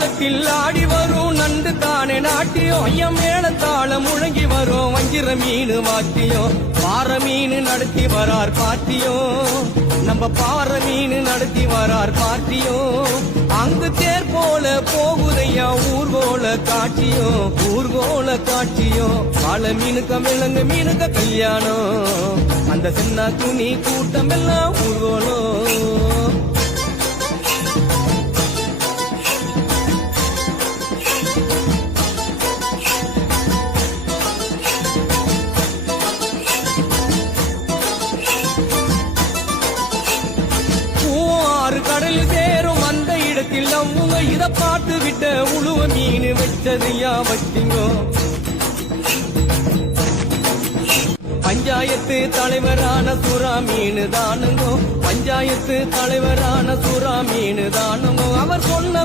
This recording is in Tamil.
காலத்தில் ஆடி வரும் நண்டு தானே நாட்டியம் ஐயம் மேளத்தாளம் முழங்கி வரும் வஞ்சிர மீன் வாத்தியம் பாறை மீன் நடத்தி வரார் பாத்தியம் நம்ம பாறை மீன் நடத்தி வரார் பாத்தியம் அங்கு தேர் போல போகுதையா ஊர்கோல காட்சியும் பால மீனுக்க விலங்கு மீனுக்க கல்யாணம் அந்த சின்ன துணி கூட்டம் எல்லாம் ஊர்கோலம் கடலில் சேரும் அந்த இடத்தில் நம்ம இத பார்த்து விட்ட உழுவ மீன் வச்சதையா வச்சிங்கோ பஞ்சாயத்து தலைவரான சுறா மீன் தானுங்கோ பஞ்சாயத்து தலைவரான சுறா மீன் தானுங்கோ அவர் சொன்ன